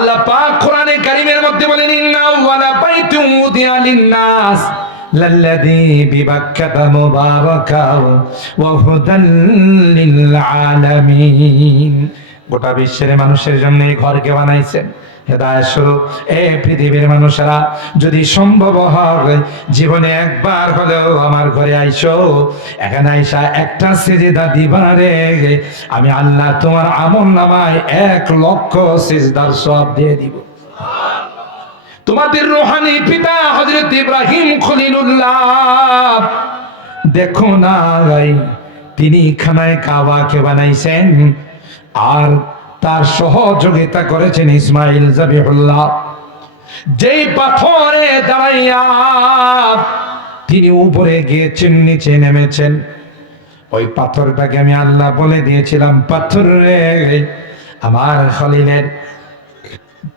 আল্লাহ পাক কোরআনে কারিমের মধ্যে বলেন, ইন্না ওয়ালা বাইতুম উদিয়া লিন-নাস বিবাক্কাতা মুবারাকা ওয়া হুদান লিল আলামিন গোটা বিশ্বের মানুষের জন্য এই ঘরকে বানাইছেন। হেদায়ত স্বরূপ। এ পৃথিবীর মানুষেরা, যদি সম্ভব হয়, জীবনে একবার হলেও আমার ঘরে আইসো। এখানে আইসা একটা সেজদা দিবারে আমি আল্লাহ তোমার আমল নামায় এক লক্ষ সেজদার সব দিয়ে দিব। তোমাদের রোহানি পিতা হজরত ইব্রাহিম খলিলুল্লাহ। দেখো না তিনি খানায় কাবাকে বানাইছেন। আর তার সহযোগিতা করেছেন ইসমাইল জাবিহুল্লাহ। যেই পাথরে দাঁড়াইয়া তিনি উপরে গিয়েছেন, নিচে নেমেছেন। ওই পাথরটাকে আমি আল্লাহ বলে দিয়েছিলাম, পাথর রে, আমার খলিলের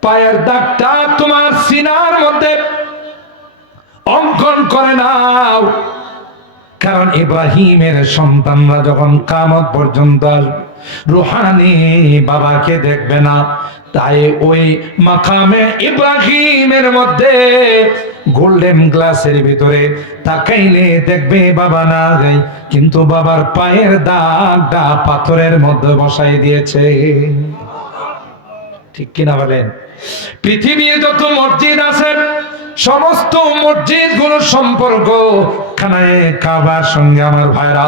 পায়ের দাগটা তোমার সিনার মধ্যে অঙ্কন করে নাও। কারণ ইব্রাহিমের সন্তানরা যখন কামত পর্যন্ত আসবে রুহানি বাবাকে দেখবে না। তাই ওই মাকামে ইব্রাহিমের মধ্যে গোল্ডেন গ্লাসের ভিতরে তাকাইলে দেখবে বাবা না যাই কিন্তু বাবার পায়ের দাগটা পাথরের মধ্যে বসাই দিয়েছে। ঠিক কিনা বলেন? পৃথিবীর যত মসজিদ আছে, সমস্ত মসজিদগুলোর সম্পর্ক খানায় কাবার সঙ্গে, আমার ভাইরা।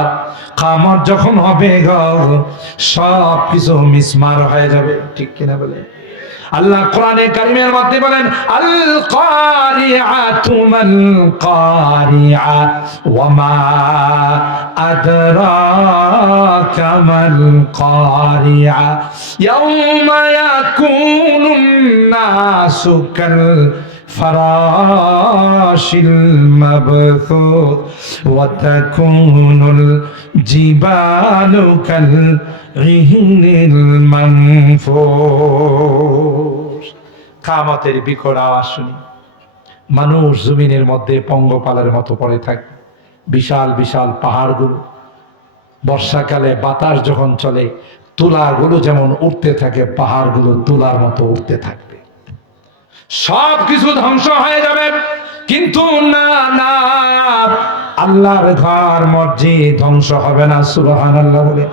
কামত যখন হবে গো, সব কিছু মিসমার হয়ে যাবে। ঠিক কিনা বলে? আল্লাহ কোরআনে কারিমের মধ্যে বলেন আল কারিআতু মাল কারিআ ওয়া মা আদরাকা মাল কারিআ। ইয়াউমা ইয়াকুনুন নাসু কাল فراش المبثوث وتكون الجبال كالعهن المنفوش কামতের বিকট আওয়াজ শুনি মানুষ জমিনের মধ্যে পঙ্গপালের মতো পড়ে থাকে বিশাল বিশাল পাহাড়গুলো বর্ষাকালে বাতাস যখন চলে তুলাগুলো যেমন উঠতে থাকে পাহাড়গুলো তুলার মতো উঠতে থাকবে সব কিছু ধ্বংস হয়ে যাবে। কিন্তু না না, আল্লাহর ঘর, মসজিদ ধ্বংস হবে না সুবহান আল্লাহ বলে।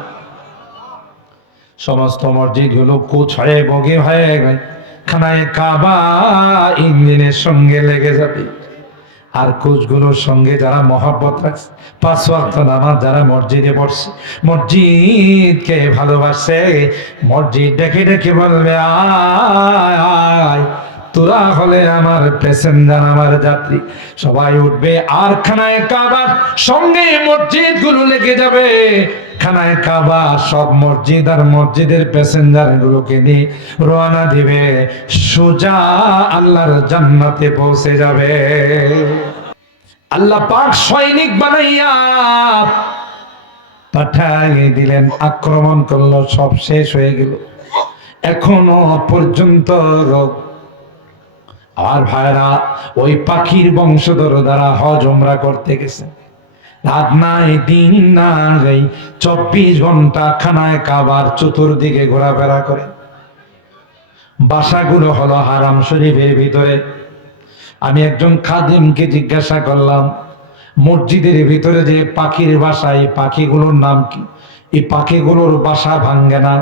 সমস্ত মসজিদগুলো কুচ বগে হয়ে খানায় কাবা ইঞ্জিনের সঙ্গে লেগে যাবে। আর কোচগুলোর সঙ্গে যারা মহাব্বত রাখছে, পাঁচ ওয়াক্ত নামাজ যারা মসজিদে পড়ছে, মসজিদকে ভালোবাসে, মসজিদ ডেকে ডেকে বলবে আয়। তোরা হলে আমার প্যাসেঞ্জার, আমার যাত্রী। সবাই উঠবে আর খানায় কাবার সঙ্গে মসজিদগুলো লেগে যাবে। খানায় কাবা, সব মসজিদ আর মসজিদের প্যাসেঞ্জার গুলোকে নিয়ে রওনা দিবে। সোজা আল্লাহর জান্নাতে পৌঁছে যাবে। আল্লাহ পাক সৈনিক বানাইয়া পাঠাই দিলেন। আক্রমণ করল, সব শেষ হয়ে গেল। এখনও পর্যন্ত আমার ভাইরা, ওই পাখির বংশধর দ্বারা হজ ওমরা করতে গেছে। রাত নাই, দিন নাই, চব্বিশ ঘণ্টা খানায় কাবার চতুর্দিকে ঘোরাফেরা করে। বাসাগুলো হলো হারাম শরীফের ভিতরে। আমি একজন খাদিমকে জিজ্ঞাসা করলাম, মসজিদের ভিতরে যে পাখির বাসা, এই পাখিগুলোর নাম কি? এই পাখিগুলোর বাসা ভাঙ্গে না।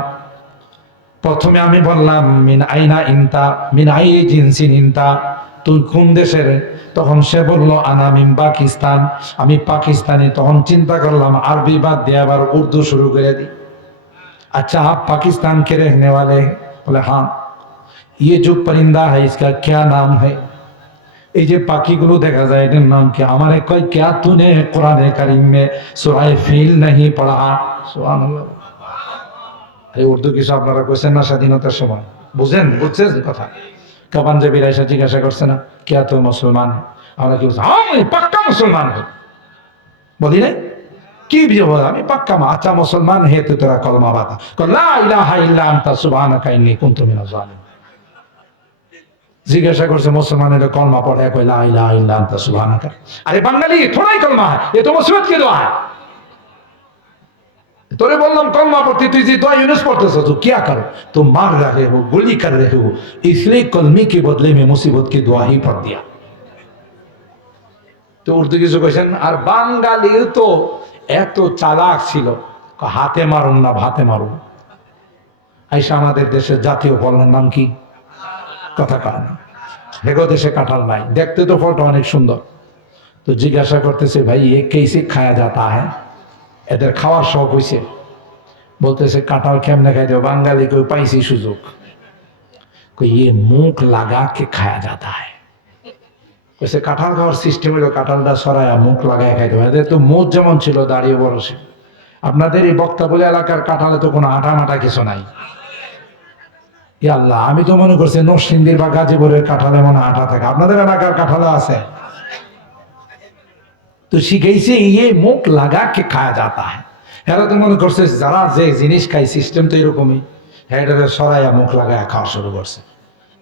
প্রথমে আমি বললাম মিন আইনা ইনতা মিন আই জিনসিন ইনতা তুই কোন দেশের তখন সে বলল আনা মিন পাকিস্তান আমি পাকিস্তানি তখন চিন্তা করলাম আরবি বাদ দিয়ে আবার উর্দু শুরু করে দিই अच्छा आप पाकिस्तान के रहने वाले हैं बोले हाँ ये जो परिंदा है इसका क्या नाम है এই যে পাখিগুলো দেখা যায় এটার নাম কি আমার কয় क्या तूने कुरान करीम में सूरह फील नहीं पढ़ा सुभान अल्लाह এই উর্দু কিছু আপনারা কইছেন না স্বাধীনতার সময়? বুঝেন? বুঝছেন কথা? কাপাঞ্জাবিরা এসে জিজ্ঞাসা করছে না, কে তো মুসলমান? আমরা কি আমি পাক্কা মুসলমান বলি নাই? কি বল, আমি পাক্কা মা আচ্ছা মুসলমান হে, তুই তোরা কলমা বাতা কাইনি কোন তুমি না জানো জিজ্ঞাসা করছে, মুসলমানের কলমা পড়ে? কইলা ইলা ইল্লা আনতা, সুবহানাকা। আরে বাঙালি, থোড়াই কলমা এ তো মুসলমান কি দোয়া হয়। তোরে বললাম কলমা পড়তে তুই যে দোয়া ইউনুস পড়তেছ তো क्या करो तो मार रहे हो गोली कर रहे हो इसलिए कलमी के बदले में मुसीबत की दुआ ही पढ़ दिया তো উর্দু কিছু কইছেন আর বাঙালিও তো এত চালাক ছিল হাতে মারুন না ভাতে মারুন আইসা আমাদের দেশের জাতীয় ফলের নাম কি কথা কয় না হেগো দেশে কাঁঠাল নাই দেখতে তো ফলটা অনেক সুন্দর তো জিজ্ঞাসা করতেছে ভাই এ কেসে খায়া যাতা হ্যাঁ এদের খাওয়ার শখ হইছে। বলতেছে, কাঁঠাল কেমনে খাই হবে? বাঙালি কেউ পাইছি সুযোগ। ये মুখ লাগা কে খায়া যাতা হ্যাঁ কইছে, কাঁঠাল খাওয়ার সিস্টেম হলো কাঁঠালটা সরায়া মুখ লাগায় খাইতে হবে এদের তো মুখ যেমন ছিল, দাঁড়িয়ে বড় আপনাদের এই বক্তাবলী এলাকার কাঁঠালে তো কোনো আটা মাটা কিছু নাই। আল্লাহ, আমি তো মনে করছি নরসিংদীর বা গাজীপুরের কাঁঠালে মনে আটা থাকে। আপনাদের এলাকার কাঁঠালে আছে? তো শিখেছে ইয়ে মুখ লাগা কে যাতা হয় এরা তো মনে করছে, যারা যে জিনিস খাই সিস্টেম তো এরকমই। হেডারে সরাইয়া মুখ লাগায় খাওয়া শুরু করছে।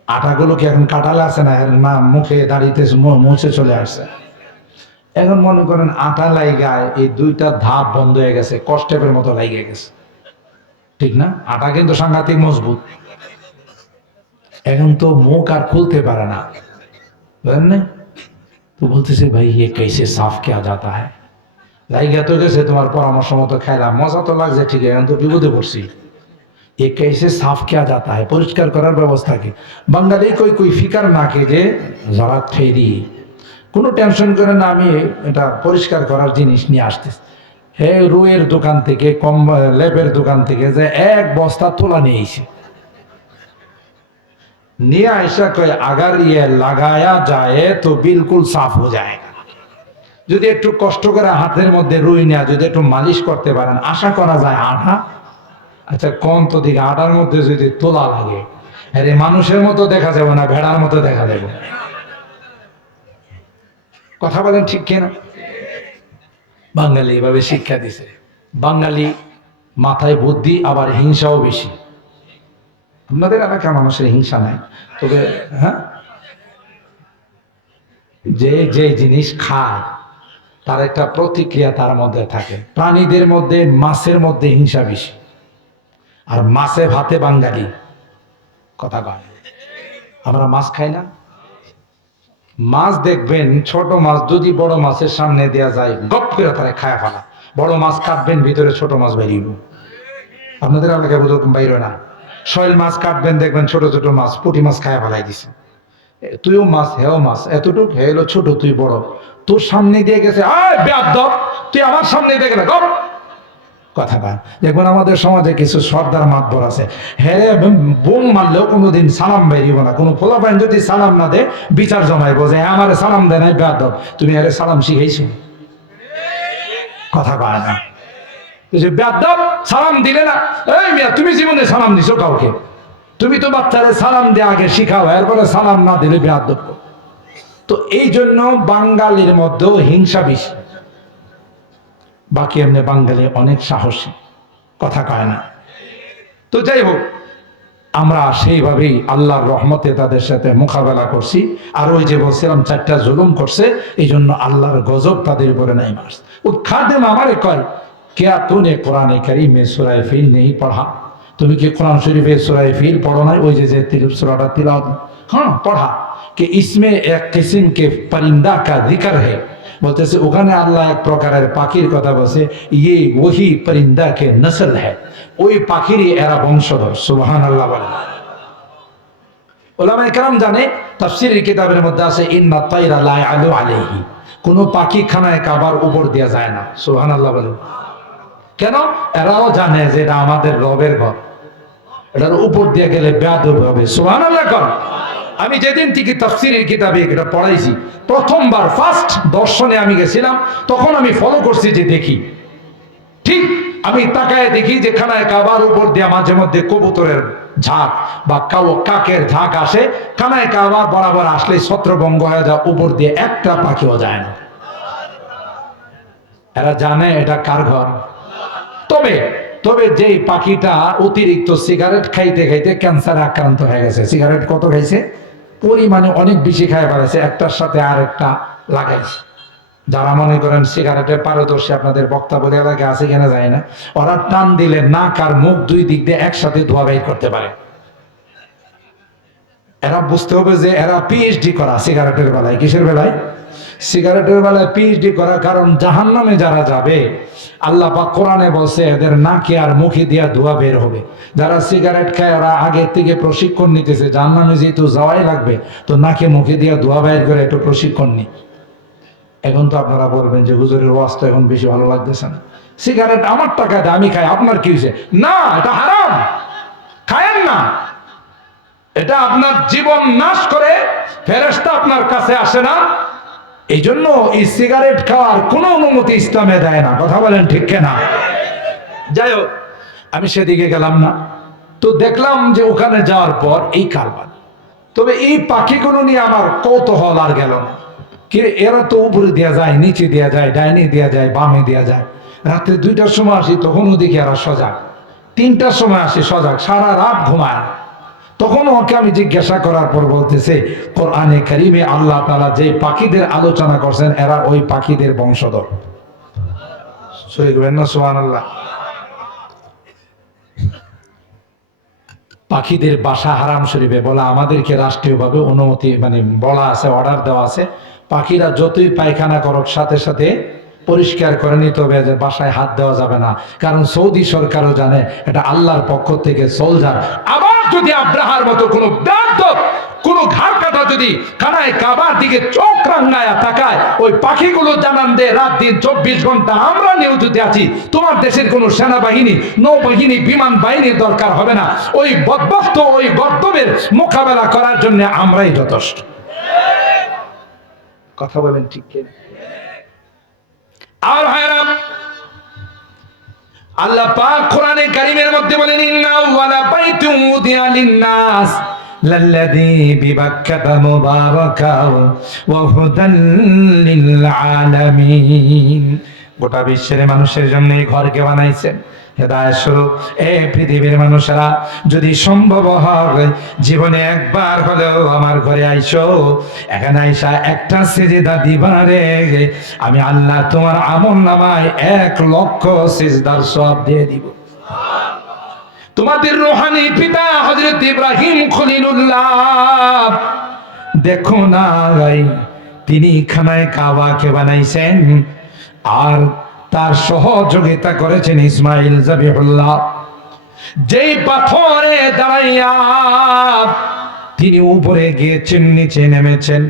আটাগুলো কি এখন কাটালে আছে না? এর না, মুখে দাঁড়িতে মুছে চলে আসছে। এখন মনে করেন, আটা লাইগায় এই দুইটা ধাপ বন্ধ হয়ে গেছে, কষ্টেপের মতো লাইগে গেছে। ঠিক না? আটা কিন্তু সাংঘাতিক মজবুত। এখন তো মুখ আর খুলতে পারে না। বুঝলেন না? তো বলতেছে ভাই ये कैसे साफ किया जाता है লাইগা তো গেছে তোমার পরামর্শ মতো খাইলাম মজা তো লাগছে ঠিক এখন তো বিপদে পড়ছি এ कैसे साफ किया जाता है পরিষ্কার করার ব্যবস্থা কি বাঙালি কই কই ফিকার না কে যে যারা ঠেরি কোনো টেনশন করে না আমি এটা পরিষ্কার করার জিনিস নিয়ে আসতেছি হে রুয়ের দোকান থেকে কম লেপের দোকান থেকে যে এক বস্তা তোলা নিয়ে এসে নিয়ে আইসা কয় আগার ইয়ে লাগায়া যায় তো বিলকুল সাফ হয়ে যায় যদি একটু কষ্ট করে হাতের মধ্যে রুই নেয়া, যদি একটু মালিশ করতে পারেন, আশা করা যায় আঠা? আচ্ছা কম তো দিকে আটার মধ্যে যদি তোলা লাগে, আরে মানুষের মতো দেখা যাবে না, ভেড়ার মতো দেখা যাবে। কথা বলেন ঠিক কিনা? বাঙালি এভাবে শিক্ষা দিছে। বাঙালি মাথায় বুদ্ধি, আবার হিংসাও বেশি। আপনাদের এলাকার মানুষের হিংসা নাই। তবে হ্যাঁ? যে যে জিনিস খায়, তার একটা প্রতিক্রিয়া তার মধ্যে থাকে। প্রাণীদের মধ্যে, মাছের মধ্যে হিংসা বেশি। আর মাছে ভাতে বাঙালি। কথা কয়। আমরা মাছ খাই না? মাছ দেখবেন, ছোট মাছ যদি বড় মাছের সামনে দেয়া যায়, গপ করে তারা খায় ফেলা। বড় মাছ কাটবেন, ভিতরে ছোট মাছ বেরিয়ে আপনাদের এলাকায় বোধ বাইরে না? শৈল মাছ কাটবেন, দেখবেন ছোট ছোট মাছ, পুঁটি মাছ খায় ফেলাই দিছে। তুইও মাছ, হেও মাছ, এতটুক হলো ছোট, তুই বড়। তোর সামনে দিয়ে গেছে, আয়, বেয়াদব, তুই আমার সামনে দিয়ে গেলে, গপ! কথা কয়। দেখবেন আমাদের সমাজে কিছু সর্দার মাতবর আছে। হ্যাঁ বোম মারলেও কোনোদিন সালাম বেরিব না। কোনো ফোলাপাইন যদি সালাম না দে বিচার জমাইবো যে হ্যাঁ আমারে সালাম দেয় নাই বেয়াদব, তুমি আরে সালাম শিখাইছো? কথা কয় না। বেয়াদব সালাম দিলে না, এই মিয়া, তুমি জীবনে সালাম দিছো কাউকে? তুমি তো বাচ্চারে সালাম দিয়ে আগে শিখাও, এরপরে সালাম না দিলে বেয়াদব তো এই জন্য বাঙালির মধ্যেও হিংসা বেশি। বাকি এমনি বাঙালি অনেক সাহসী, কথা কয় না। তো যাই হোক, আমরা সেইভাবেই আল্লাহর রহমতে তাদের সাথে মোকাবেলা করছি, আর ওই যে বলছিলাম, চারটা জুলুম করছে, এই জন্য আল্লাহর গজব তাদের উপরে নাই মাস ও খাদেম আমারে কয় কেয়া তুনে কোরআনে কারিমে সুরায় ফিল নেই পড়া তুমি কি কোরআন শরীফে সুরায় ফিল পড়ো নাই ওই যে যে তিল- সুরাটা তিলাওয়াত হ্যাঁ পড়া कि इसमें एक किस्म के परिंदा का जिक्र है বলতেছে ওখানে আল্লাহ এক প্রকারের পাখির কথা বলছে ইয়ে ওহি পরিন্দা কে নসল হ্যাঁ ওই পাখিরই এরা বংশধর সুবহান আল্লাহ বলে ওলামা একরাম জানে তাফসিরের কিতাবের মধ্যে আছে ইন্না তাইরা লা আলু আলাইহি কোন পাখি খানায় কাবার উপর দেওয়া যায় না সুবহান আল্লাহ বলে কেন? এরাও জানে যে এটা আমাদের রবের ঘর। এটার উপর দিয়ে গেলে বেয়াদব হবে। আল্লাহ আমি যেদিন থেকে তাফসিরের কিতাবে এটা পড়াইছি, প্রথমবার ফার্স্ট দর্শনে আমি গেছিলাম, তখন আমি ফলো করছি যে দেখি। ঠিক আমি তাকায় দেখি যে খানায় কাবার উপর দিয়ে মাঝে মধ্যে কবুতরের ঝাঁক বা কাউ কাকের ঝাঁক আসে। খানায় কাবার বরাবর আসলে ছত্রভঙ্গ হয়ে যা উপর দিয়ে একটা পাখিও যায় না। এরা জানে এটা কার ঘর? তবে তবে যেই পাখিটা অতিরিক্ত সিগারেট খাইতে খাইতে ক্যান্সার আক্রান্ত হয়ে গেছে। সিগারেট কত খাইছে? পরিমাণে অনেক বেশি খাই ফেলেছে একটার সাথে আর একটা লাগাইছে। যারা মনে করেন সিগারেটের পারদর্শী, আপনাদের বক্তা বলে এলাকায় আছে কিনা যায় না। ওরা টান দিলে নাক আর মুখ দুই দিক দিয়ে একসাথে ধোয়া বের করতে পারে। এরা বুঝতে হবে যে এরা পিএইচডি করা সিগারেটের বেলায়। কিসের বেলায়? সিগারেটের বেলায় পিএইচডি করার কারণ জাহান নামে যারা যাবে, আল্লাহ পাক কোরআনে বলছে, এদের নাকে আর মুখে দিয়া ধোয়া বের হবে। যারা সিগারেট খায়, ওরা আগে থেকে প্রশিক্ষণ নিতেছে জাহান নামে যেহেতু যাওয়াই লাগবে, তো নাকে মুখে দিয়া ধোয়া বের করে একটু প্রশিক্ষণ নি এখন তো আপনারা বলবেন যে, হুজুরের ওয়াজ তো এখন বেশি ভালো লাগতেছে না। সিগারেট আমার টাকায় আমি খাই, আপনার কি হয়েছে? না, এটা হারাম। খায়েন না। এটা আপনার জীবন নাশ করে ফেরেস্তা আপনার কাছে আসে না। এই জন্য এই সিগারেট খাওয়ার কোনো অনুমতি ইসলামে দেয় না। কথা বলেন ঠিক কেনা? যাই হোক, আমি সেদিকে গেলাম না। তো দেখলাম যে ওখানে যাওয়ার পর এই কারবার। তবে এই পাখিগুলো নিয়ে আমার কৌতূহল আর গেল না। কি এরা তো উপরে দেওয়া যায়, নিচে দেওয়া যায়, ডাইনি দেওয়া যায়, বামে দেওয়া যায়। রাত্রে দুইটার সময় আসি তখনও দেখি এরা সজাগ। তিনটার সময় আসি সজাগ, সারা রাত ঘুমায়। তখন ওকে আমি জিজ্ঞাসা করার পর বলতেছে, কোরআনে কারিমে আল্লাহ তালা যে পাখিদের আলোচনা করছেন, এরা ওই পাখিদের বংশধর। পাখিদের বাসা হারাম শরীফে বলা আমাদেরকে রাষ্ট্রীয়ভাবে অনুমতি মানে বলা আছে, অর্ডার দেওয়া আছে। পাখিরা যতই পায়খানা করক, সাথে সাথে পরিষ্কার করে নিতে হবে যে বাসায় হাত দেওয়া যাবে না। কারণ সৌদি সরকারও জানে, এটা আল্লাহর পক্ষ থেকে সোলজার আবার যদি আব্রাহার মতো কোনো ঘাট কাটা যদি কাবার দিকে চোখ তাকায়, ওই পাখিগুলো জানান রাত দিন চব্বিশ ঘণ্টা আমরা নিয়োজিত আছি, তোমার দেশের কোনো সেনাবাহিনী, নৌবাহিনী, বিমান বাহিনীর দরকার হবে না। ওই বদবক্ত, ওই গর্তবের মোকাবেলা করার জন্য আমরাই যথেষ্ট। কথা বলেন ঠিক কিনা? আর ভাইরা আল্লাহ পাক কোরআনে কারিমের মধ্যে বলেন, ইন্না ওয়ালা বাইতুম উদিয়া লিন-নাস মুবারাকা ওয়া হুদান লিল আলামিন গোটা বিশ্বের মানুষের জন্য এই ঘরকে বানাইছেন। হেদায়ত স্বরূপ। এ পৃথিবীর মানুষেরা, যদি সম্ভব হয়, জীবনে একবার হলেও আমার ঘরে আইসো। এখানে আইসা একটা সেজদা দিবারে আমি আল্লাহ তোমার আমল নামায় এক লক্ষ সেজদার সব দিয়ে দিব। তোমাদের রোহানি পিতা হজরত ইব্রাহিম খলিলুল্লাহ। দেখো না তিনি খানায় কাবাকে বানাইছেন। আর তার সহযোগিতা করেছেন ইসমাইল জাবিহুল্লাহ। যেই পাথরে দাঁড়াইয়া তিনি উপরে গিয়েছেন, নিচে নেমেছেন।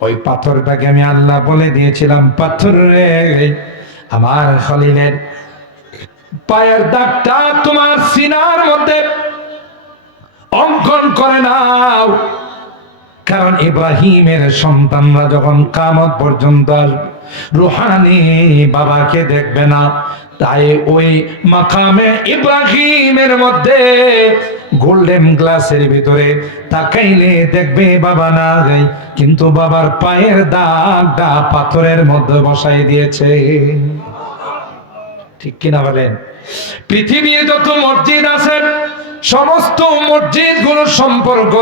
ওই পাথরটাকে আমি আল্লাহ বলে দিয়েছিলাম, পাথর রে, আমার খলিলের পায়ের দাগটা তোমার সিনার মধ্যে অঙ্কন করে নাও। কারণ ইব্রাহিমের সন্তানরা যখন কামত পর্যন্ত রুহানি বাবাকে দেখবে না, তাই ওই মাকামে ইব্রাহিমের মধ্যে গোল্ডেন গ্লাসের ভিতরে তাকাইলে দেখবে বাবা না যাই কিন্তু বাবার পায়ের দাগটা পাথরের মধ্যে বসাই দিয়েছে। ঠিক কিনা বলেন? পৃথিবীর যত মসজিদ আছে সমস্ত মসজিদগুলোর সম্পর্ক।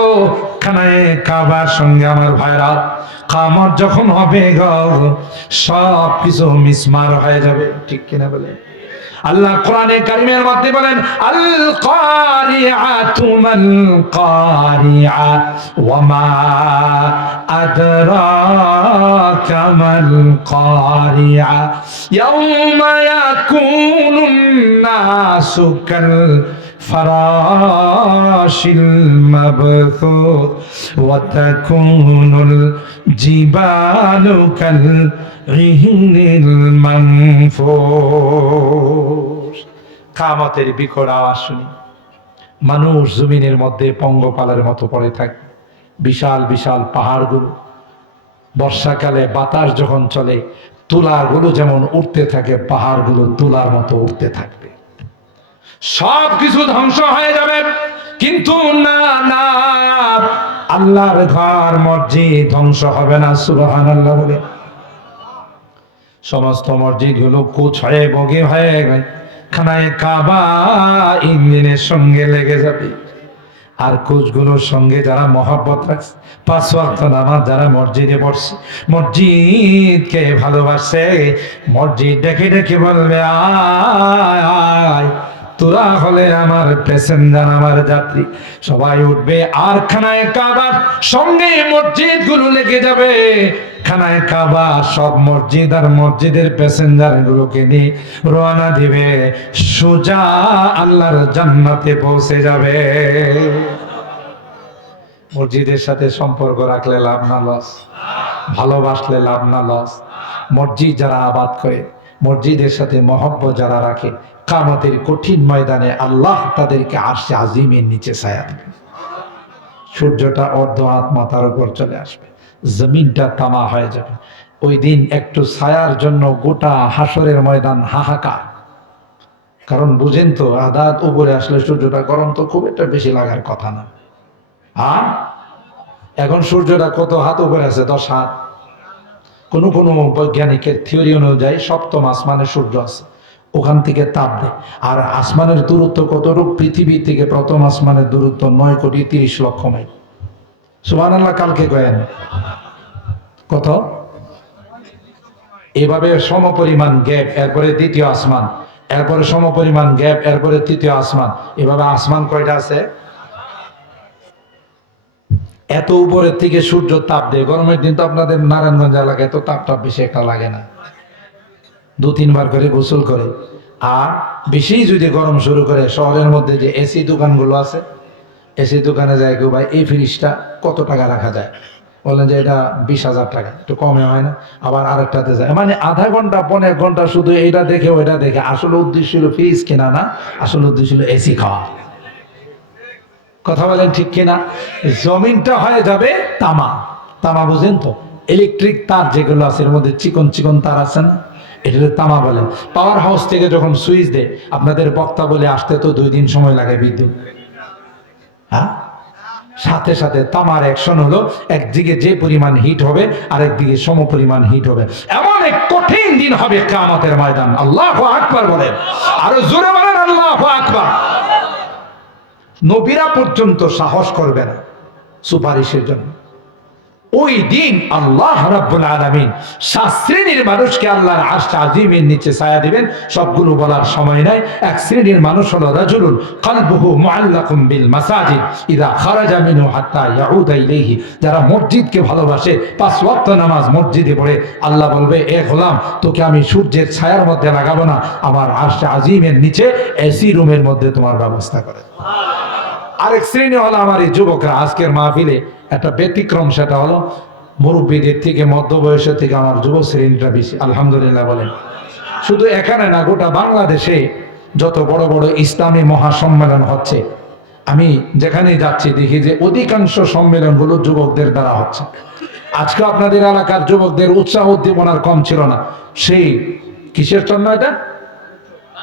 খানায় কাবার সঙ্গে আমার ভাইরা কামার যখন হবে গ সব কিছু মিসমার হয়ে যাবে। ঠিক কিনা বলে আল্লাহ কোরআনে কারিমের মধ্যে বলেন আল কারিআতু মাল কারিআ ওয়া মা আদরাকা মাল কারিআ ইয়াউমা ইয়াকুনুন নাসু কাল فراش المبثوث وتكون الجبال كالعهن المنفوش কামতের বিকট আওয়াজ শুনি। মানুষ জমিনের মধ্যে পঙ্গপালের মতো পড়ে থাকে। বিশাল বিশাল পাহাড়গুলো। বর্ষাকালে বাতাস যখন চলে, তুলাগুলো যেমন উঠতে থাকে, পাহাড়গুলো তুলার মতো উঠতে থাকবে। সব কিছু ধ্বংস হয়ে যাবে। কিন্তু না না, আল্লাহর ঘর, মসজিদ ধ্বংস হবে না সুবহান আল্লাহ বলে। সমস্ত মসজিদগুলো কুচ হয়ে বগে হয়ে খানায় কাবা ইঞ্জিনের সঙ্গে লেগে যাবে। আর কোচগুলোর সঙ্গে যারা মহাব্বত রাখছে, পাঁচ ওয়াক্ত নামাজ যারা মসজিদে পড়ছে, মসজিদকে ভালোবাসে, মসজিদ ডেকে ডেকে বলবে, আয় তোরা হলে আমার প্যাসেঞ্জার, আমার যাত্রী। সবাই উঠবে আর খানায় কাবার সঙ্গে মসজিদগুলো লেগে যাবে। খানায় কাবা, সব মসজিদ আর মসজিদের প্যাসেঞ্জার গুলোকে নিয়ে রওনা দিবে। সোজা আল্লাহর জান্নাতে পৌঁছে যাবে। মসজিদের সাথে সম্পর্ক রাখলে লাভ না লস ভালোবাসলে লাভ না লস মসজিদ যারা আবাদ করে, মসজিদের সাথে মহব্বত যারা রাখে, কামতের কঠিন ময়দানে আল্লাহ তাদেরকে আসছে আজিমের নিচে ছায়া দেবে। সূর্যটা অর্ধ হাত মাথার উপর চলে আসবে। জমিনটা তামা হয়ে যাবে। ওই দিন একটু ছায়ার জন্য গোটা হাসরের ময়দান হাহাকার। কারণ বুঝেন তো, আদাত উপরে আসলে সূর্যটা গরম তো খুব একটা বেশি লাগার কথা না। আর? এখন সূর্যটা কত হাত উপরে আছে? দশ হাত। কোন কোন বৈজ্ঞানিকের থিওরি অনুযায়ী সপ্তম আসমানে সূর্য আছে। ওখান থেকে তাপ দেয়। আর আসমানের দূরত্ব কতটুকু? পৃথিবী থেকে প্রথম আসমানের দূরত্ব নয় কোটি তিরিশ লক্ষ মাইল। সুবান আল্লাহ কালকে কয়েন। কত? এভাবে সমপরিমাণ গ্যাপ, এরপরে দ্বিতীয় আসমান, এরপরে সমপরিমাণ গ্যাপ, এরপরে তৃতীয় আসমান। এভাবে আসমান কয়টা আছে? এত উপরের থেকে সূর্য তাপ দেয়। গরমের দিন তো আপনাদের নারায়ণগঞ্জ এলাকায় তো তাপ টাপ বেশি একটা লাগে না। দু, তিনবার করে গোসল করে। আর বেশি যদি গরম শুরু করে, শহরের মধ্যে যে এসি দোকানগুলো আছে, এসি দোকানে যায় কেউ, ভাই, এই ফ্রিজটা কত টাকা রাখা যায়? বললেন যে এটা বিশ হাজার টাকা, একটু কমে হয় না, আবার আরেকটাতে যায়। মানে আধা ঘণ্টা, পনেরো ঘণ্টা শুধু এটা দেখে, ওইটা দেখে। আসলে উদ্দেশ্য ছিল ফ্রিজ কেনা না, আসলে উদ্দেশ্য ছিল এসি খাওয়া। কথা বলেন ঠিক কিনা? জমিনটা হয়ে যাবে তামা। তামা বুঝেন তো? ইলেকট্রিক তার যেগুলো আছে, এর মধ্যে চিকন চিকন তার আছে না? এটা তামা বলে পাওয়ার হাউস থেকে যখন সুইচ দেয়, আপনাদের বক্তা বলে আসতে তো দুই দিন সময় লাগে বিদ্যুৎ। হ্যাঁ? সাথে সাথে তামার অ্যাকশন হলো, একদিকে যে পরিমাণ হিট হবে, আরেকদিকে সম পরিমাণ হিট হবে। এমন এক কঠিন দিন হবে কামতের ময়দান। আল্লাহ আকবার বলেন। আরও জোরে বলেন, আল্লাহ আকবার। নবীরা পর্যন্ত সাহস করবে না সুপারিশের জন্য। ওই দিন আল্লাহ রাব্বুল আলামিন সাত শ্রেণির মানুষকে আল্লাহর আরশ আজিমের নিচে ছায়া দিবেন। সবগুলো বলার সময় নাই। এক শ্রেণির মানুষ হলো রাজুলুন কলবুহু মুআল্লাকুম বিল মাসাজিদ। ইদা খারাজা মিনহু হাত্তা ইয়াউদা ইলাইহি। যারা মসজিদকে ভালোবাসে, পাঁচ ওয়াক্ত নামাজ মসজিদে পড়ে, আল্লাহ বলবে, এ গোলাম, তোকে আমি সূর্যের ছায়ার মধ্যে লাগাবো না। আমার আরশ আজিমের নিচে এসি রুমের মধ্যে তোমার ব্যবস্থা করে। আরেক শ্রেণি হলো আমার এই যুবকরা আজকের মাহফিলে একটা ব্যতিক্রম সেটা হলো, মুরব্বীদের থেকে মধ্য বয়সের থেকে আমার যুব শ্রেণীটা বেশি, আলহামদুলিল্লাহ বলেন। শুধু এখানে না, গোটা বাংলাদেশে যত বড় বড় ইসলামী মহাসম্মেলন হচ্ছে, আমি যেখানে যাচ্ছি দেখি যে অধিকাংশ সম্মেলনগুলো যুবকদের দ্বারা হচ্ছে। আজকে আপনাদের এলাকার যুবকদের উৎসাহ উদ্দীপনার কম ছিল না। সেই কিসের জন্য এটা?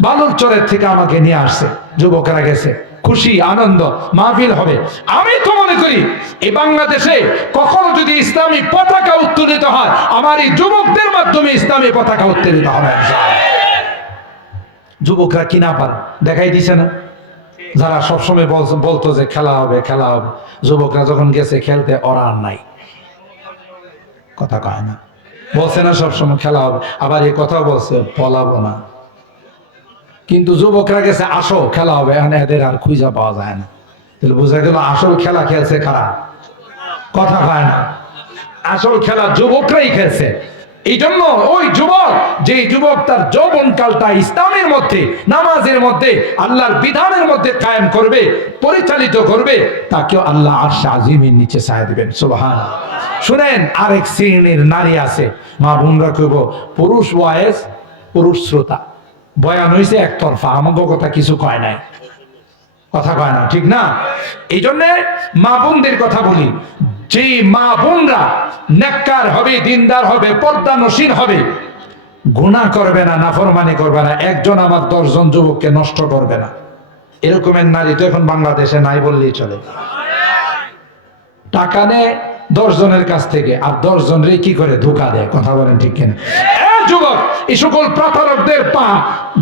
বালুর চরের থেকে আমাকে নিয়ে আসছে, যুবকরা গেছে। খুশি, আনন্দ, মাহফিল হবে। আমি তো মনে করি এই বাংলাদেশে কখনো যদি ইসলামী পতাকা উত্তোলিত হয়, আমার এই যুবকদের মাধ্যমে ইসলামী পতাকা উত্তোলিত হবে। যুবকরা কিনা পারে? দেখাই দিছে না? যারা সবসময় বল- বলতো যে খেলা হবে খেলা হবে। যুবকরা যখন গেছে খেলতে, ওরা আর নাই। কথা কয় না। বলছে না সবসময় খেলা হবে। আবার এই কথা বলছে, পলাবো না। কিন্তু যুবকরা গেছে, আসো, খেলা হবে। এখন এদের আর খুঁজা পাওয়া যায় না। তাহলে বোঝা গেল আসল খেলা খেলছে খারাপ কথা হয় না। আসল খেলা যুবকরাই খেলছে। এই জন্য ওই যুবক যে যুবক তার যৌবন কালটা ইসলামের মধ্যে, নামাজের মধ্যে, আল্লাহর বিধানের মধ্যে কায়েম করবে, পরিচালিত করবে, তাকেও আল্লাহ আর আজিমের নিচে ছায়া দিবেন। সুবহান। শুনেন, আরেক শ্রেণির নারী আছে। মা বোনরা কইব, পুরুষ ওয়াইস পুরুষ শ্রোতা। বয়ান হয়েছে একতরফা আমাকে কথা কিছু কয় নাই। কথা কয় না, ঠিক না? এই জন্যে মা বোনদের কথা বলি। যে মা বোনরা নেককার হবে, দিনদার হবে পর্দা নসীন হবে গুণা করবে না, নাফরমানি করবে না, একজন আমার দশজন যুবককে নষ্ট করবে না। এরকমের নারী তো এখন বাংলাদেশে নাই বললেই চলে। টাকা নেয় দশ জনের কাছ থেকে, আর দশ জন রে কি করে? ধোকা দেয়, কথা বলেন ঠিক কিনা? যুবক, এই সকল প্রতারকদের পা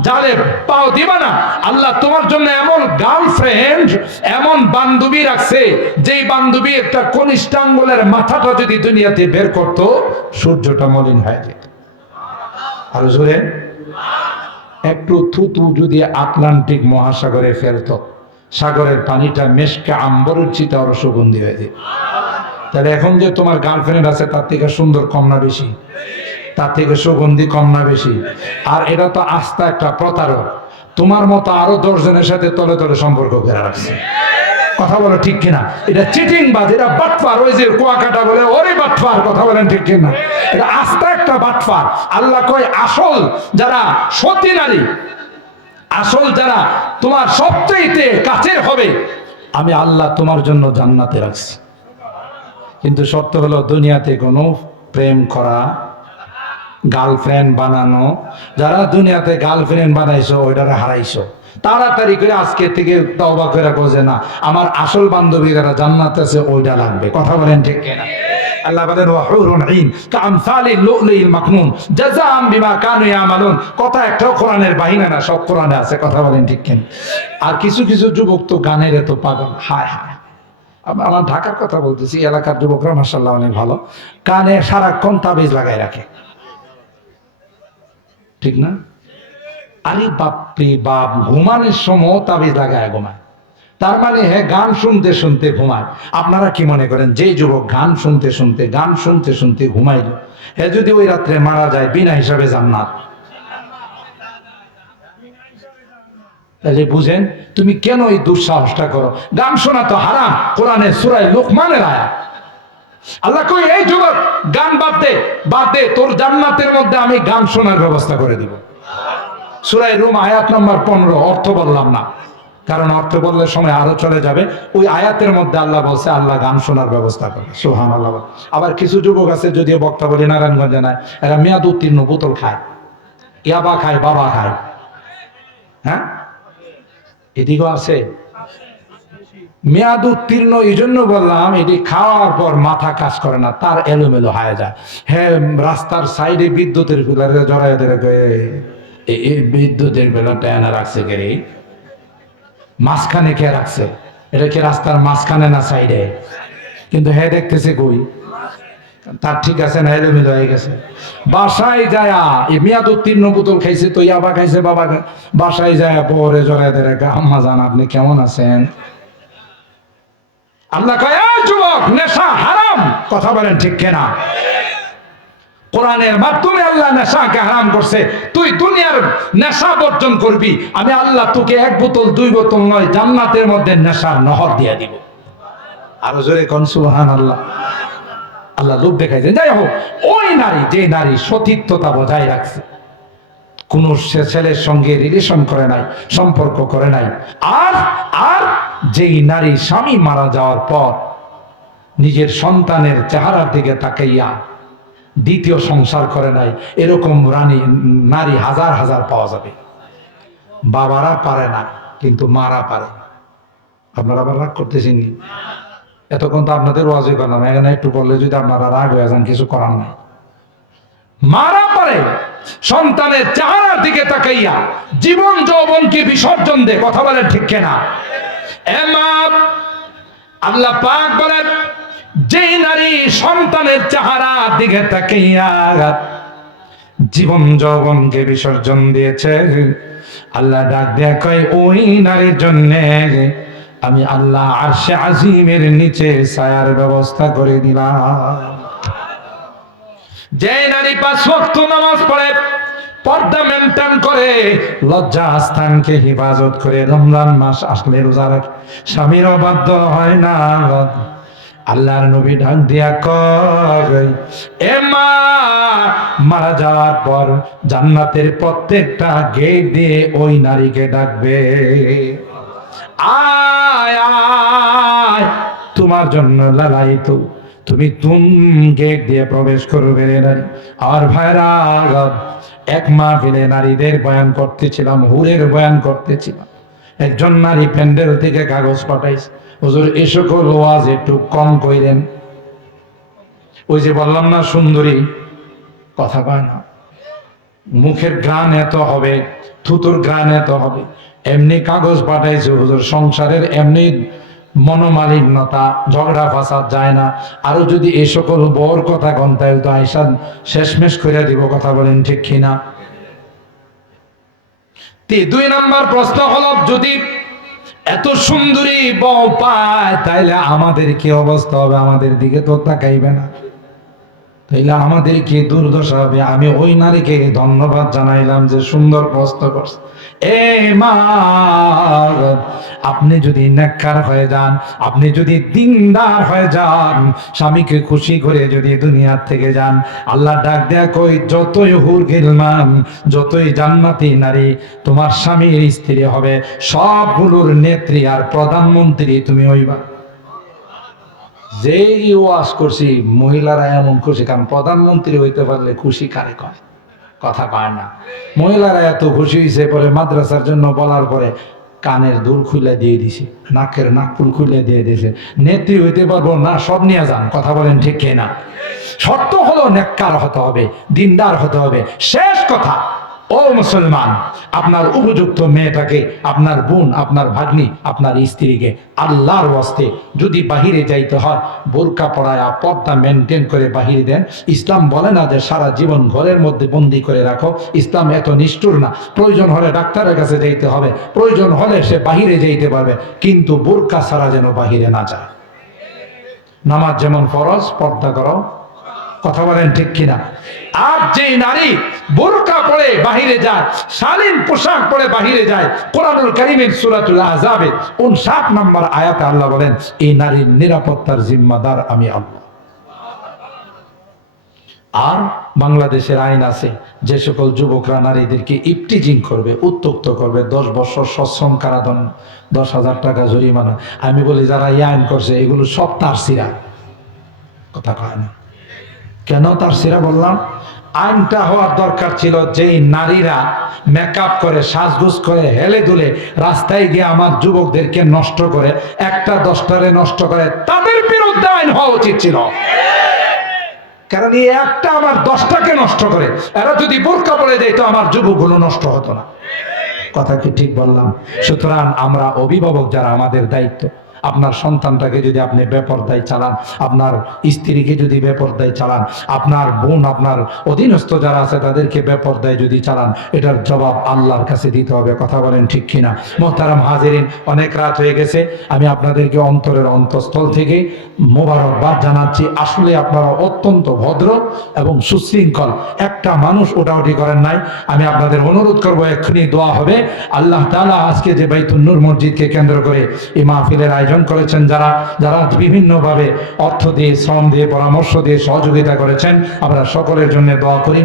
জালে পাও দিবা না, আল্লাহ তোমার জন্য এমন গার্লফ্রেন্ড এমন বান্ধবী রাখছে, যেই বান্ধবী একটা কনিষ্ঠাঙ্গুলের মাথাটা যদি দুনিয়াতে বের করতো, সূর্যটা মলিন হয়ে যেত। আরও জোরে। একটু থুতু যদি আটলান্টিক মহাসাগরে ফেলতো, সাগরের পানিটা মেশকে আম্বরের চিতা আরও সুগন্ধি হয়ে যেত। তাহলে এখন যে তোমার গার্লফ্রেন্ড আছে, তার থেকে সুন্দর কম না বেশি? তার থেকে সুগন্ধি কম না বেশি। আর এটা তো আস্থা একটা প্রতারক। তোমার মতো আরও দশজনের সাথে তলে তলে সম্পর্ক করে রাখছে। কথা বলো ঠিক কিনা? এটা চিটিং বাজ এটা বাটফার, ওই যে কুয়াকাটা বলে, ওরে বাটফার, কথা বলেন ঠিক কিনা? এটা আস্থা একটা বাটফার। আল্লাহ কয়, আসল যারা সতী নারী, আসল যারা তোমার সবচেয়ে কাছের হবে, আমি আল্লাহ তোমার জন্য জান্নাতে রাখছি। কিন্তু শর্ত হলো দুনিয়াতে কোনো প্রেম করা গার্লফ্রেন্ড বানানো। যারা দুনিয়াতে গার্লফ্রেন্ড বানাইছো, ওইটারে হারাইছো। তাড়াতাড়ি করে আজকে থেকে তওবা করে বোঝে না, আমার আসল বান্ধবী যারা জান্নাত আছে, ওইটা লাগবে। কথা বলেন ঠিক কিনা? আল্লাহ বলেন ওয়া হুরুন ঈন কামসালিল লুলুইল মাকনুন বিমা কানু কথা একটাও কোরআনের বাহিনা না, সব কোরআনে আছে। কথা বলেন ঠিক কিনা? আর কিছু কিছু যুবক তো গানের এত পাগল। হায় হায়। আম- আমার ঢাকার কথা বলতেছি, এলাকার যুবকরা মাসাল্লাহ অনেক ভালো। কানে সারাক্ষণ তাবিজ লাগাই রাখে। ঠিক না? আরে বাপরে বাপ, ঘুমানোর সময় তাবিজ লাগায় ঘুমায়। তার মানে হ্যাঁ গান শুনতে শুনতে ঘুমায়। আপনারা কি মনে করেন যে যুবক গান শুনতে শুনতে, গান শুনতে শুনতে ঘুমাইল হ্যাঁ যদি ওই রাত্রে মারা যায়, বিনা হিসাবে জান্নাত। তাহলে বুঝেন, তুমি কেন এই দুঃসাহসটা করো? গান শোনা তো হারাম কোরআনে সুরায় লোকমানের আয়া আল্লাহ কই, এই যুবক, গান বাদ দে বাদ দে, তোর জান্নাতের মধ্যে আমি গান শোনার ব্যবস্থা করে দিব। সুরাই রুম, আয়াত নম্বর পনেরো, অর্থ বললাম না। কারণ অর্থ বললে সময় আরও চলে যাবে। ওই আয়াতের মধ্যে আল্লাহ বলছে, আল্লাহ গান শোনার ব্যবস্থা করে। সোহান আল্লাহ আবার কিছু যুবক আছে, যদিও বক্তা বলি নারায়ণগঞ্জে নাই, এরা মেয়াদ উত্তীর্ণ, বোতল খায়। ইয়াবা খায়, বাবা খায়। হ্যাঁ? এদিকেও আছে। মেয়াদ উত্তীর্ণ এই জন্য বললাম এটি খাওয়ার পর মাথা কাজ করে না তার এলোমেলো হয়ে যায়। হ্যাঁ রাস্তার সাইডে বিদ্যুতের পিলারে জড়াই কয়ে, এই বিদ্যুতের বেলাটা এনে রাখছে কে? মাঝখানে কে রাখছে? এটা কি রাস্তার মাঝখানে না সাইডে? কিন্তু হ্যাঁ দেখতেছে কই? তার ঠিক আছে না এলোমেলো হয়ে গেছে। বাসায় যায় এই মেয়াদ উত্তীর্ণ বোতল খাইছে তো ইয়াবা খাইছে বাবা বাসায় যায় পরে ধরে কয়, আম্মা জান আপনি কেমন আছেন? আল্লাহ কয় যুবক, নেশা হারাম। কথা বলেন ঠিক কেনা? কোরআনের মাধ্যমে আল্লাহ নেশাকে হারাম করছে। তুই দুনিয়ার নেশা বর্জন করবি। আমি আল্লাহ তোকে এক বোতল, দুই বোতল নয়, জান্নাতের মধ্যে নেশার নহর দিয়ে দিব। আরও জোরে কন সুবহান আল্লাহ আল্লাহ লোভ দেখাইছে যাই হোক, ওই নারী যে নারী সতীর্থতা বজায় রাখছে, কোন ছেলের সঙ্গে রিলেশন করে নাই, সম্পর্ক করে নাই। আর আর যেই নারী স্বামী মারা যাওয়ার পর নিজের সন্তানের চেহারার দিকে তাকাইয়া দ্বিতীয় সংসার করে নাই, এরকম রানী, নারী হাজার হাজার পাওয়া যাবে। বাবারা পারে না, কিন্তু মারা পারে। আপনারা আবার রাগ করতেছেন? এতক্ষণ তো আপনাদের ওয়াজই করলাম এখানে একটু বললে যদি আপনারা রাগ হয়ে যান, কিছু করার নাই। মারা পারে, সন্তানের চেহারার দিকে তাকাইয়া জীবন যৌবনকে বিসর্জন দে, কথা বলে ঠিক কেনা? আল্লাহ পাক বলেন যে নারী সন্তানের চেহারার দিকে তাকাইয়া জীবন যৌবনকে বিসর্জন দিয়েছে, আল্লাহ ডাক দেয়া কয়, ওই নারীর জন্য আমি আল্লাহ আরশে আজিমের নিচে ছায়ার ব্যবস্থা করে দিলাম। যে নারী পাঁচ নামাজ পড়ে পর্দা মেনটেন করে, লজ্জা স্থানকে হেফাজত করে রমজান মাস আসলে রোজা রাখে। স্বামীর অবাধ্য হয় না। আল্লাহর নবী ডাক দিয়া কয়, এ মা, মারা যাওয়ার পর জান্নাতের প্রত্যেকটা গেট দিয়ে ওই নারীকে ডাকবে। আয় তোমার জন্য লালাইত তুমি তুম গেট দিয়ে প্রবেশ করবে নারী? আর ভাইরা এক মা ফেলে নারীদের বয়ান করতেছিলাম, হুরের বয়ান করতেছিলাম। একজন নারী প্যান্ডেল থেকে কাগজ পাঠাইছে। হুজুর, এ সকল ওয়াজ একটু কম কইলেন ওই যে বললাম না, সুন্দরী, কথা কয় না। মুখের গ্রান এত হবে, থুতুর গ্রান এত হবে। এমনি কাগজ পাঠাইছে হুজুর, সংসারের এমনি মনোমালিন্যতা, ঝগড়া, ফাসাদ যায় না। আরও যদি এই সকল বর কথা গন্তায় তো আইসান শেষমেশ করে দিব, কথা বলেন ঠিক কিনা? দুই নাম্বার প্রশ্ন হলো, যদি এত সুন্দরী বউ পায়, তাইলে আমাদের কি অবস্থা হবে? আমাদের দিকে তো তাকাইবে না। তাইলে আমাদের কি দুর্দশা হবে? আমি ওই নারীকে ধন্যবাদ জানাইলাম যে সুন্দর প্রশ্ন করছে। এ মা আপনি যদি নেককার হয়ে যান, আপনি যদি দিনদার হয়ে যান, স্বামীকে খুশি করে যদি দুনিয়ার থেকে যান, আল্লাহ ডাক দেয়া কই, যতই হুর গিলমান, যতই জান্নাতি নারী, তোমার স্বামীর স্ত্রী হবে, সবগুলোর নেত্রী আর প্রধানমন্ত্রী তুমি হইবা। যেই ওয়াজ করছি, মহিলারা এমন খুশি কারণ প্রধানমন্ত্রী হইতে পারলে খুশি কারে কয় কথা পায় না। মহিলারা এত খুশি হয়েছে পরে মাদ্রাসার জন্য বলার পরে কানের দুল খুলে দিয়ে দিছে, নাকের নাকফুল খুলে দিয়ে দিয়েছে নেত্রী হইতে পারব না, সব নিয়ে যান, কথা বলেন ঠিক না শর্ত হলো নেককার হতে হবে, দিনদার হতে হবে। শেষ কথা। ও মুসলমান, আপনার উপযুক্ত মেয়েটাকে, আপনার বোন, আপনার ভাগ্নি, আপনার স্ত্রীকে আল্লাহর ওয়াস্তে যদি বাহিরে যাইতে হয়, বোরকা পড়ায় পর্দা মেনটেন করে বাহিরে দেন। ইসলাম বলে না যে সারা জীবন ঘরের মধ্যে বন্দি করে রাখো। ইসলাম এত নিষ্ঠুর না। প্রয়োজন হলে ডাক্তারের কাছে যাইতে হবে। প্রয়োজন হলে সে বাহিরে যাইতে পারবে। কিন্তু বোরকা ছাড়া যেন বাহিরে না যায়। নামাজ যেমন ফরজ, পর্দা করো। কথা বলেন ঠিক কিনা? আর যে নারী বোরকা পরে বাহিরে যায়, শালীন পোশাক পরে বাহিরে যায়, কোরআনুল কারিমের সূরাতুল আযাবে 59 নম্বর আয়াতে আল্লাহ বলেন, এই নারীর নিরাপত্তার জিম্মাদার আমি আল্লাহ। আর বাংলাদেশের আইন আছে, যে সকল যুবকরা নারীদেরকে ইপটিজিং করবে উত্তক্ত করবে, দশ বছর সশ্রম কারাদণ্ড, দশ হাজার টাকা জরিমানা। আমি বলি, যারা এই আইন করছে, এগুলো সব তার সিরা কথা কয় না। কেন তার সেরা বললাম? আইনটা হওয়ার দরকার ছিল যেই নারীরা মেকআপ করে, সাজগুজ করে, হেলে দুলে রাস্তায় গিয়ে আমার যুবকদেরকে নষ্ট করে, একটা দশটারে নষ্ট করে, তাদের বিরুদ্ধে আইন হওয়া উচিত ছিল। কারণ এই একটা আমার দশটাকে নষ্ট করে, এরা যদি বোরকা পড়ে দেয় তো আমার যুবকগুলো নষ্ট হতো না। কথা কি ঠিক বললাম? সুতরাং আমরা অভিভাবক যারা আমাদের দায়িত্ব আপনার সন্তানটাকে যদি আপনি বেপরদায় চালান, আপনার স্ত্রীকে যদি বেপরদায় চালান, আপনার বোন, আপনার অধীনস্থ যারা আছে তাদেরকে বেপরদায় যদি চালান, এটার জবাব আল্লাহর কাছে দিতে হবে, কথা বলেন ঠিক কিনা? মোহতারাম হাজিরিন, অনেক রাত হয়ে গেছে, আমি আপনাদেরকে অন্তরের অন্তঃস্থল থেকে মোবারকবাদ জানাচ্ছি। আসলে আপনারা অত্যন্ত ভদ্র এবং সুশৃঙ্খল। একটা মানুষ ওটাউটি করেন নাই। আমি আপনাদের অনুরোধ করব, এক্ষুনি দোয়া হবে। আল্লাহ তাআলা আজকে যে বাইতুল নূর মসজিদকে কেন্দ্র করে এই মাহফিলের আয়োজন করেছেন, যারা যারা বিভিন্নভাবে অর্থ দিয়ে, শ্রম দিয়ে, পরামর্শ দিয়ে সহযোগিতা করেছেন আমরা সকলের জন্য দোয়া করি।